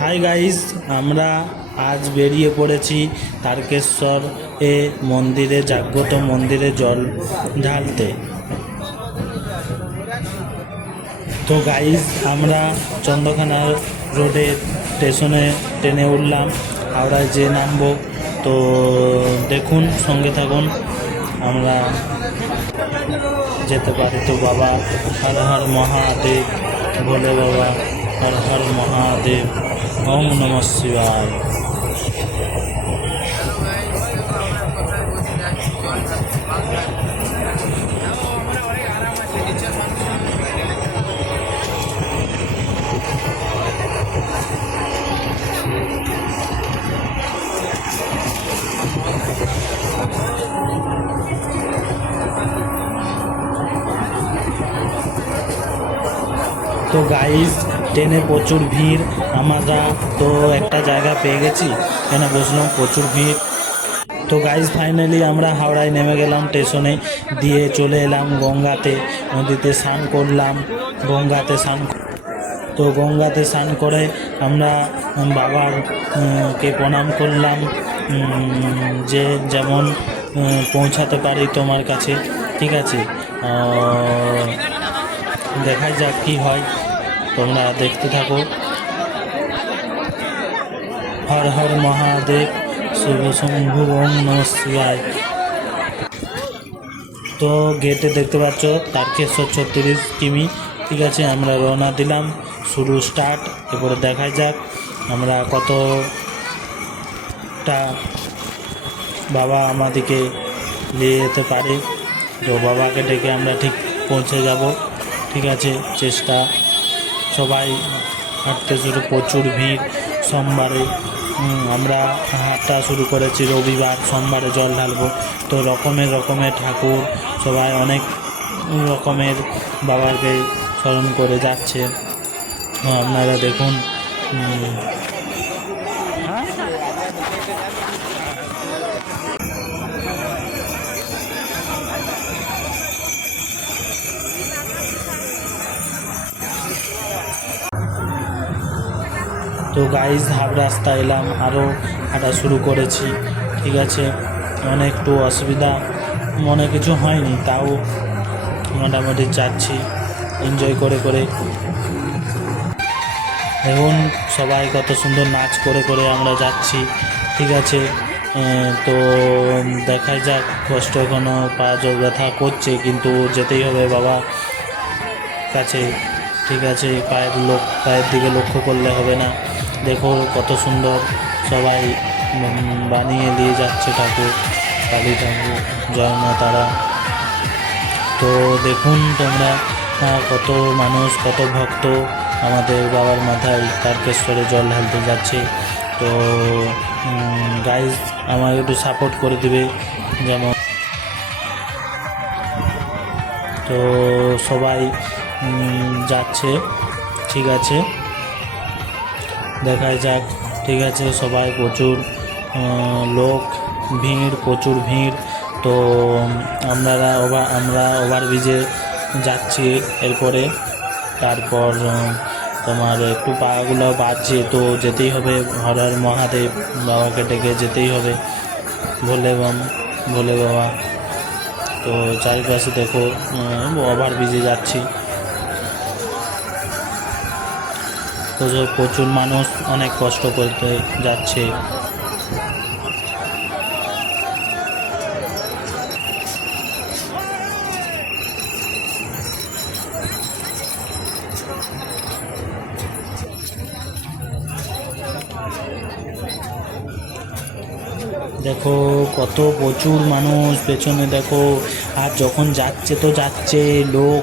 Hi guys, আমরা আজ বেরিয়ে পড়েছি তারকেশ্বর মন্দিরে, জাগ্রত মন্দিরে জল ঢালতে। তো গাইস, আমরা চন্দ্রকোনা রোডের স্টেশনে ট্রেনে উঠলাম, হাওড়ায় যে নামবো। তো দেখুন, সঙ্গে থাকুন, আমরা যেতে পারি। তো বাবা হর হর মহাদেব, ভোলে বাবা হর হর মহাদেব, ওম নমঃ শিবায়। তো গাইস, ট্রেনে প্রচুর ভিড়। আমরা তো একটা জায়গা পেয়ে গেছি, এখানে বসলাম, প্রচুর ভিড়। তো গাইস, ফাইনালি আমরা হাওড়ায় নেমে গেলাম স্টেশনে, দিয়ে চলে এলাম গঙ্গাতে, নদীতে স্নান করলাম। গঙ্গাতে স্নান করে আমরা বাবার কে প্রণাম করলাম, যে যেমন পৌঁছাতে পারি তোমার কাছে। ঠিক আছে, দেখা যাক কি হয়, তোমরা দেখতে থাকো। হর হর মহাদেব, শিব শম্ভু, ওম নমঃ শিবায়। তো গেটে দেখতে পাচ্ছ তারকেশ্বর 36 কিমি। ঠিক আছে, আমরা রওনা দিলাম, শুরু স্টার্ট। এরপরে দেখা যাক আমরা কতটা বাবা আমাদেরকে নিয়ে যেতে পারে। তো বাবাকে ডেকে আমরা ঠিক পৌঁছে যাব। ঠিক আছে, চেষ্টা। সবাই হাঁটতে শুরু, প্রচুর ভিড়। সোমবারে আমরা হাঁটা শুরু করেছি, রবিবার, সোমবারে জল ঢালবো। তো রকমের ঠাকুর, সবাই অনেক রকমের বাবাকে স্মরণ করে যাচ্ছে। আপনারা দেখুন। তো গাইজ, হাফ রাস্তা এলাম, আরও হাঁটা শুরু করেছি। ঠিক আছে, একটু অসুবিধা, মনে কিছু হয়নি, তাও মোটামুটি যাচ্ছি এনজয় করে করে। দেখুন সবাই কত সুন্দর নাচ করে করে আমরা যাচ্ছি। ঠিক আছে, তো দেখা যাক, কষ্ট এখনও পা ব্যথা করছে, কিন্তু যেতেই হবে বাবা কাছে। ঠিক আছে, পায়ের দিকে লক্ষ্য করলে হবে না। দেখো কত সুন্দর সবাই বানিয়ে দিয়ে যাচ্ছে ঠাকুর, কালী ঠাকুর, জয় মা তারা। তো দেখুন তোমরা, কত মানুষ, কত ভক্ত আমাদের বাবার মাথায় তারকেশ্বরে জল ঢালতে যাচ্ছে। তো গাইজ, আমাকে একটু সাপোর্ট করে দিবে যেমন। তো সবাই যাচ্ছে। ঠিক আছে, দেখা যাক। ঠিক আছে, সবাই প্রচুর লোক, ভিড়, প্রচুর ভিড়। তো আমরা ওভারব্রিজে যাচ্ছি। এরপরে তারপর তোমার একটু পাগুলো বাজছে, তো যেতেই হবে, হর হর মহাদেব, বাবাকে ডেকে যেতেই হবে, ভোলে বাবা। তো চারিপাশে দেখো, ওভারব্রিজে যাচ্ছি, প্রচুর মানুষ অনেক কষ্ট করতে যাচ্ছে। দেখো কত প্রচুর মানুষ পেছনে, দেখো। আর যখন যাচ্ছে তো যাচ্ছে, লোক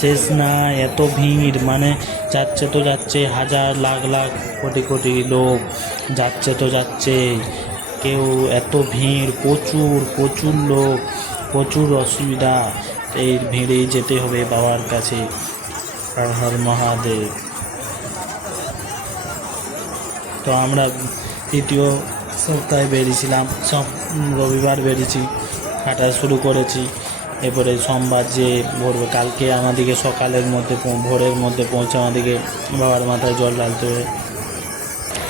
শেষ না, এত ভিড়, মানে যাচ্ছে তো যাচ্ছে, হাজার, লাখ লাখ, কোটি কোটি লোক যাচ্ছে তো যাচ্ছে। কেউ, এত ভিড়, প্রচুর লোক, প্রচুর অসুবিধা। এই ভিড়েই যেতে হবে বাবার কাছে। হর হর মহাদেব। তো আমরা তৃতীয় সপ্তাহে বেরিয়েছিলাম, রবিবার বেরিয়েছি, হাঁটা শুরু করেছি। এরপরে সোমবার যে কালকে আমাদেরকে সকালের মধ্যে, ভোরের মধ্যে পৌঁছে আমাদেরকে বাবার মাথায় জল ঢালতে হবে।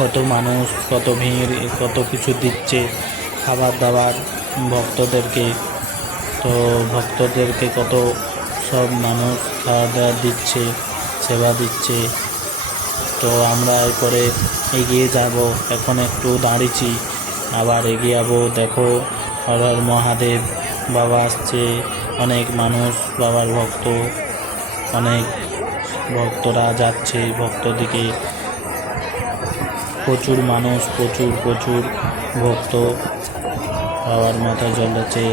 কত মানুষ, কত ভিড়, কত কিছু দিচ্ছে খাবার দাবার ভক্তদেরকে। তো ভক্তদেরকে কত সব মানুষ খাওয়া দাওয়া দিচ্ছে, সেবা দিচ্ছে। তো আমরা এরপরে এগিয়ে যাব, এখন একটু দাঁড়িয়েছি, আবার এগিয়ে যাবো। দেখো হর হর মহাদেব, বাবা আসছে, অনেক মানুষ, বাবার ভক্ত, অনেক ভক্তরা যাচ্ছে ভক্তদিকে, প্রচুর মানুষ, প্রচুর প্রচুর ভক্ত বাবার মাথায় জল যাচ্ছে।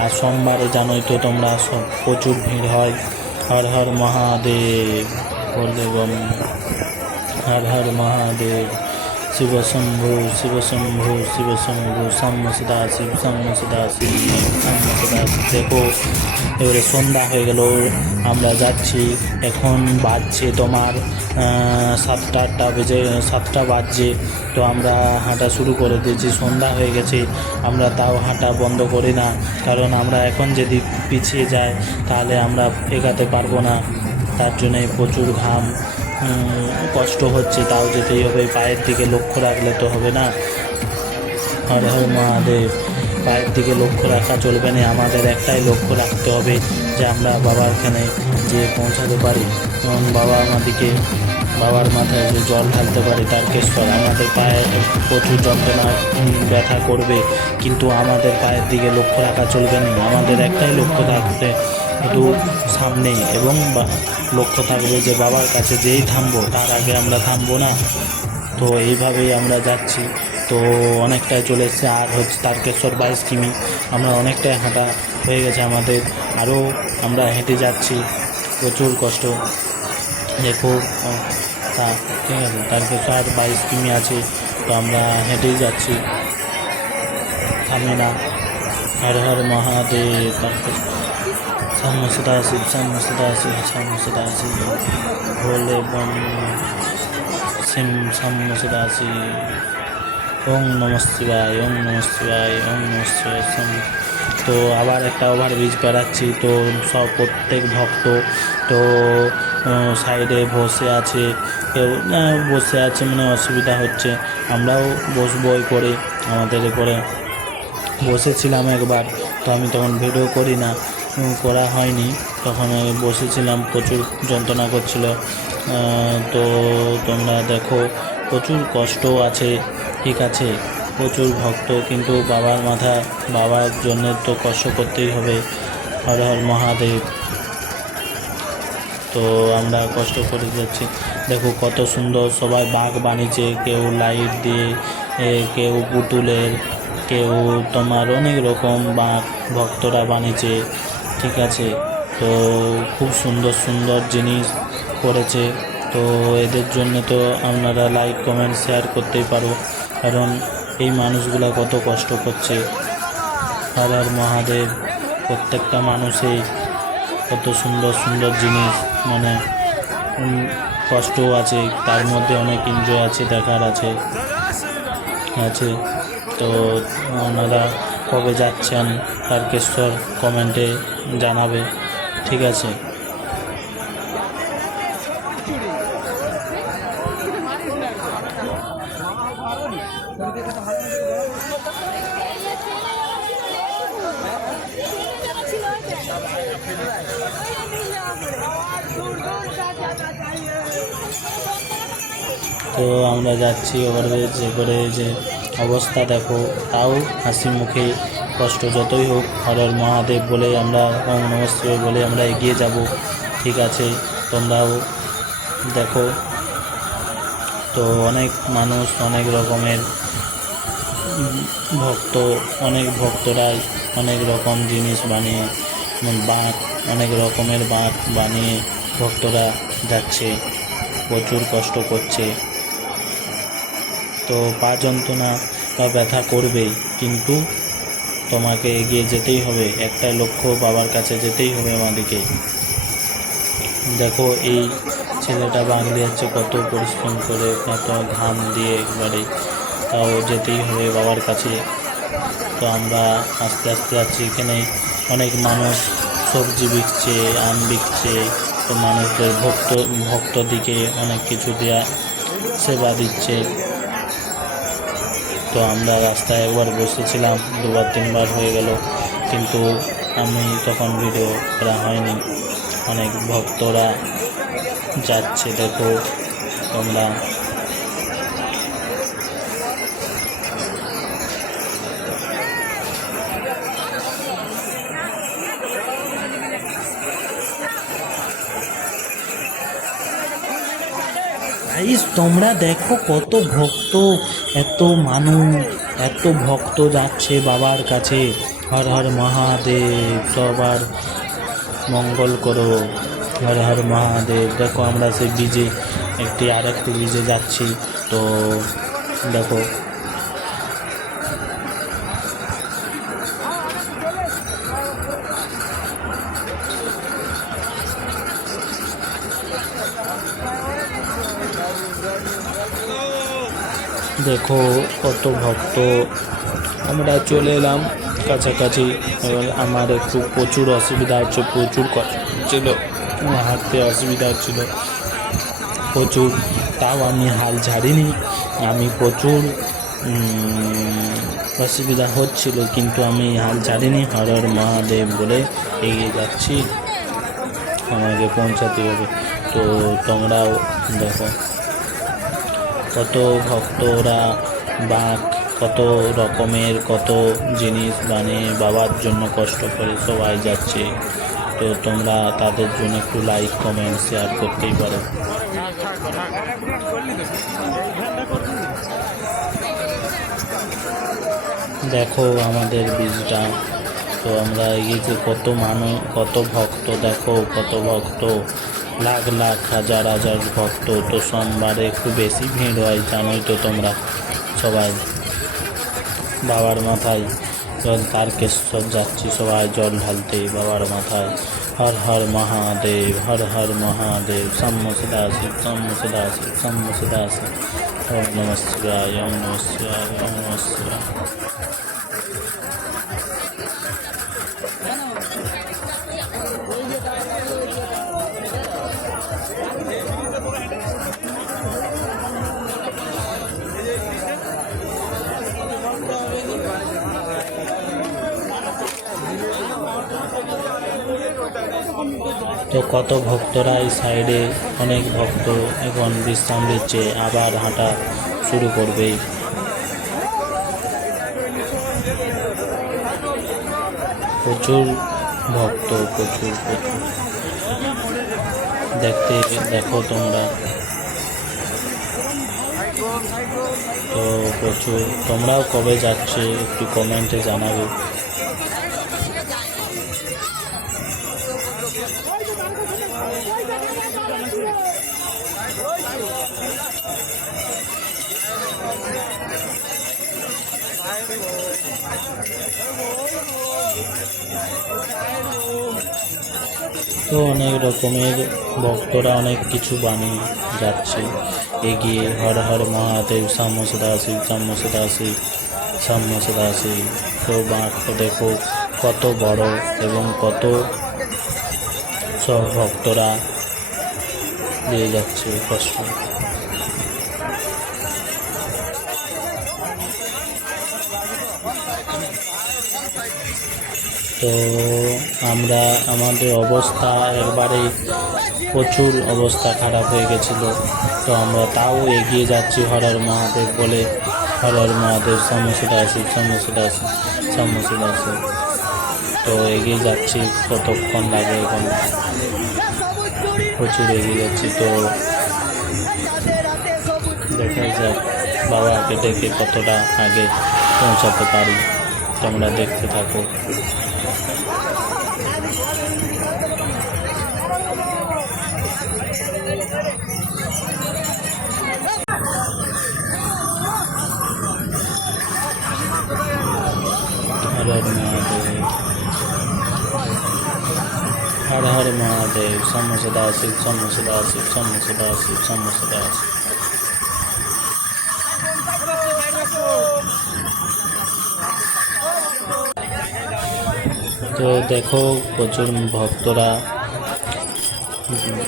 আর সোমবারে জানোই তো তোমরা, সব প্রচুর ভিড় হয়। হর হর মহাদেব বলে বম, হর হর মহাদেব, শিব শম্ভু শিব শম্ভু শিব শম্ভু, সাম্য সদা শিব, সাম্য সদা শিব, সাম্য সদা শিব। দেখো এবারে সন্ধ্যা হয়ে গেল, আমরা যাচ্ছি। এখন বাজছে তোমার 7টা বাজছে। তো আমরা হাঁটা শুরু করে দিয়েছি, সন্ধ্যা হয়ে গেছে। আমরা তাও হাঁটা বন্ধ করি না, কারণ আমরা এখন যদি পিছিয়ে যাই তাহলে আমরা এগাতে পারবো না। তার জন্যে প্রচুর ঘাম, কষ্ট হচ্ছে, তাও যেতেই হবে। পায়ের দিকে লক্ষ্য রাখলে তো হবে না। হর হর মহাদেব, পায়ের দিকে লক্ষ্য রাখা চলবে না, আমাদের একটাই লক্ষ্য রাখতে হবে যে আমরা বাবারখানে যে পৌঁছাতে পারি, এবং বাবা আমাদেরকে বাবার মাথায় যে জল ঢালতে পারি তারকেশ্বর। আমাদের পায়ে প্রচুর যন্ত্রণা ব্যথা করবে, কিন্তু আমাদের পায়ের দিকে লক্ষ্য রাখা চলবে না। আমাদের একটাই লক্ষ্য থাকবে শুধু সামনে, এবং লক্ষ্য থাকবে যে বাবার কাছে যেই থামবো, তার আগে আমরা থামবো না। তো এইভাবেই আমরা যাচ্ছি। তো অনেকটাই চলে এসছে, আর হচ্ছে তারকেশ্বর 22 কিমি, আমরা অনেকটাই হাঁটা হয়ে গেছে আমাদের, আরও আমরা হেঁটে যাচ্ছি, প্রচুর কষ্ট। দেখো ঠিক আছে, তারকেশ্বর 22 কিমি আছে, তো আমরা হেঁটেই যাচ্ছি, থামি না। হর হর মহাদেব, তারকেশ্বর সাম্য সদা শিব, সাম্য সদা শিব, সাম্য সদা শিব, ভোলে বম সিম, সাম্য সদা শিব। ওং নমঃ শিবায়, ওং নমঃ শিবায়, ওং নমঃ শিবায়। তো আবার একটা ওভারব্রিজ বেড়াচ্ছি, তো সব প্রত্যেক ভক্ত তো সাইডে বসে আছে, কেউ বসে আছে, মানে অসুবিধা হচ্ছে, আমরাও বসবো করে। আমাদের এরপরে বসেছিলাম একবার, তো আমি তখন ভিডিও করি না, করা হয়নি, তখন বসেছিলাম, প্রচুর যন্ত্রণা করছিল। তো তোমরা দেখো প্রচুর কষ্ট আছে, ঠিক আছে, প্রচুর ভক্ত, কিন্তু বাবার মাথা, বাবার জন্য তো কষ্ট করতেই হবে। হর হর মহাদেব। তো আমরা কষ্ট করে যাচ্ছি। দেখো কত সুন্দর সবাই বাঘ বানিয়েছে, কেউ লাইট দিয়ে, কেউ পুতুলের, কেউ তোমার অনেক রকম বাঘ ভক্তরা বানিয়েছে, ঠিক আছে। তো খুব সুন্দর সুন্দর জিনিস করেছে। তো এদের জন্য তো আপনারা লাইক কমেন্ট শেয়ার করতেই পারো, কারণ এই মানুষগুলা কত কষ্ট করছে। হর হর মহাদেব। প্রত্যেকটা মানুষই কত সুন্দর সুন্দর জিনিস, মানে কষ্টও আছে, তার মধ্যে অনেক এনজয় আছে, দেখার আছে। তো ওনারা কবে যাচ্ছেন তারকেশ্বর কমেন্টে জানাবে, ঠিক আছে। তো আমরা যাচ্ছি ওভারব্রিজ করে, যে অবস্থা দেখো, তাও হাসি মুখে, কষ্ট যতই হোক হর হর মহাদেব বলে আমরা, ওম নমঃ শিবায় বলে আমরা এগিয়ে যাব, ঠিক আছে। তোমরাও দেখো, তো অনেক মানুষ, অনেক রকমের ভক্ত, অনেক ভক্তরাই অনেক রকম জিনিস বানিয়ে, বাঁক, অনেক রকমের বাঁক বানিয়ে ভক্তরা যাচ্ছে, প্রচুর কষ্ট করছে। তো পা যন্ত্রণা বা ব্যথা করবেই, কিন্তু তোমাকে এগিয়ে যেতেই হবে, একটাই লক্ষ্য, বাবার কাছে যেতেই হবে আমাদেরকে। দেখো এই ছেলেটা বাঙালি যাচ্ছে কত পরিশ্রম করে, কত ঘাম দিয়ে, একবারে, তাও যেতেই হবে বাবার কাছে। তো আমরা আস্তে আস্তে যাচ্ছি, এখানে অনেক মানুষ সবজি বিকছে, আম বিকছে, তো মানুষদের ভক্তদিকে অনেক কিছু দেওয়া সেবা দিচ্ছে, তো আমরা রাস্তায় একবার বসেছিলাম, দুবার তিনবার হয়ে গেল, কিন্তু আমি তখন ভিডিও করা হয়নি। অনেক ভক্তরা যাচ্ছে, দেখো তোমরা। গাইস তোমরা দেখো কত ভক্ত, এত মানুষ, এত ভক্ত যাচ্ছে বাবার কাছে। হর হর মহাদেব, সবার মঙ্গল করো। হর হর মহাদেব। দেখো আমরা সেই ব্রিজে আরেকটু ব্রিজে যাচ্ছি। তো দেখো দেখো কত ভক্ত। আমরা চলে এলাম কাছাকাছি। এবার আমার একটু প্রচুর অসুবিধা হচ্ছে, প্রচুর কষ্ট ছিল, হাঁটতে অসুবিধা হচ্ছিল প্রচুর। তাও আমি হাল ছাড়িনি। আমি প্রচুর অসুবিধা হচ্ছিল, কিন্তু আমি হাল ছাড়িনি। হর হর মহাদেব বলে এগিয়ে যাচ্ছি, আমাকে পৌঁছাতে হবে। তো তোমরাও দেখো কত ভক্তরা বাঁক, কত রকমের কত জিনিস বানিয়ে বাবার জন্য কষ্ট করে সবাই যাচ্ছে। তো তোমরা তাদের জন্য একটু লাইক কমেন্ট শেয়ার করতেই পারো। দেখো আমাদের বীজটা। তো আমরা এগিয়েছি, কত মানুষ, কত ভক্ত, দেখো কত ভক্ত, লাখ লাখ হাজার হাজার ভক্ত। তো সোমবারে একটু বেশি ভিড় হয়, জানোই তো তোমরা সবাই। বাবার মাথায় তারকেশ্বর যাচ্ছি সবাই জল ঢালতে বাবার মাথায়। হর হর মহাদেব, হর হর মহাদেব, শম্ভ সদাশিব, শম্ভ সদাশিব, শম্ভ সদাশিব। ওম নমঃ শিবায়, ওম নমঃ শিবায়, ওম নমঃ শিবায়। তো কত ভক্তরা এই সাইডে, অনেক ভক্ত এখন বিশ্রাম নিচ্ছে, আবার হাঁটা শুরু করবে। প্রচুর ভক্ত, প্রচুর প্রচুর দেখো তোমরা। তো প্রচুর, তোমরাও কবে যাচ্ছে একটু কমেন্টে জানাবে। তো অনেক রকমের ভক্তরা অনেক কিছু বানিয়ে যাচ্ছে এগিয়ে। হর হর মহাদেব, শম্ভ সদাশিব, শম্ভ সদাশিব, শম্ভ সদাশিব। তো বাঁকটা দেখো কত বড় এবং কত সব ভক্তরা দিয়ে যাচ্ছে কষ্ট। তো আমরা, আমাদের অবস্থা একবারে প্রচুর অবস্থা খারাপ হয়ে গেছিল। তো আমরা তাও এগিয়ে যাচ্ছি হর হর মহাদেব বলে। হর হর মহাদেব, শম্ভ সদাশিব, শম্ভ সদাশিব, শম্ভ সদাশিব। তো এগিয়ে যাচ্ছি, কতক্ষণ লাগে এখন, প্রচুর এগিয়ে যাচ্ছি। তো দেখা যাক বাবাকে ডেকে কতটা আগে পৌঁছাতে পারি, তোমরা দেখতে থাকো। हर हर महादेव, शम्भ सदाशिव, शम्भ सदाशिव, शम्भ सदाशिव, शम्भ सदाशिव। তো দেখো প্রচুর ভক্তরা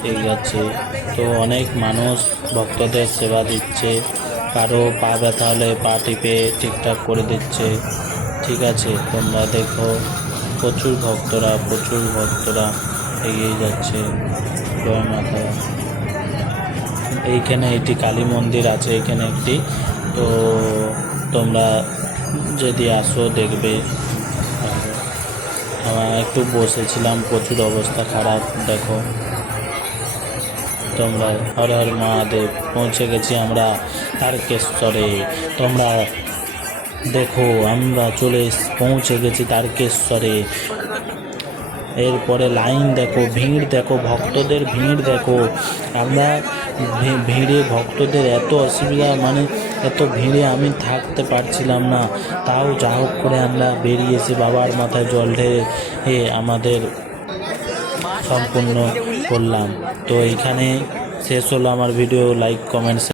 এগিয়ে যাচ্ছে। তো অনেক মানুষ ভক্তদের সেবা দিচ্ছে, কারো পা ব্যথা হলে পা টিপে ঠিকঠাক করে দিচ্ছে। ঠিক আছে, তোমরা দেখো প্রচুর ভক্তরা এগিয়ে যাচ্ছে। জয় মাতা। এইখানে একটি কালী মন্দির আছে, এখানে একটি, তো তোমরা যদি আসো দেখবে। আমরা একটু বসেছিলাম, প্রচুর অবস্থা খারাপ। দেখো তোমরা, হর হর মহাদেব। পৌঁছে গেছি আমরা তারকেশ্বরে। তোমরা দেখো আমরা পৌঁছে গেছি তারকেশ্বরে। এরপরে লাইন দেখো, ভিড় দেখো, ভক্তদের ভিড় দেখো। আমরা ভিড়ে ভক্তদের এত অসুবিধা, মানে এত ভিড়ে আমি থাকতে পারছিলাম না, তাও যা হোক করে আমরা বেরিয়েছি বাবার মাথায় জল ঢেলে আমাদের সম্পূর্ণ করলাম। তো এইখানে শেষ হলো আমার ভিডিও। Like comment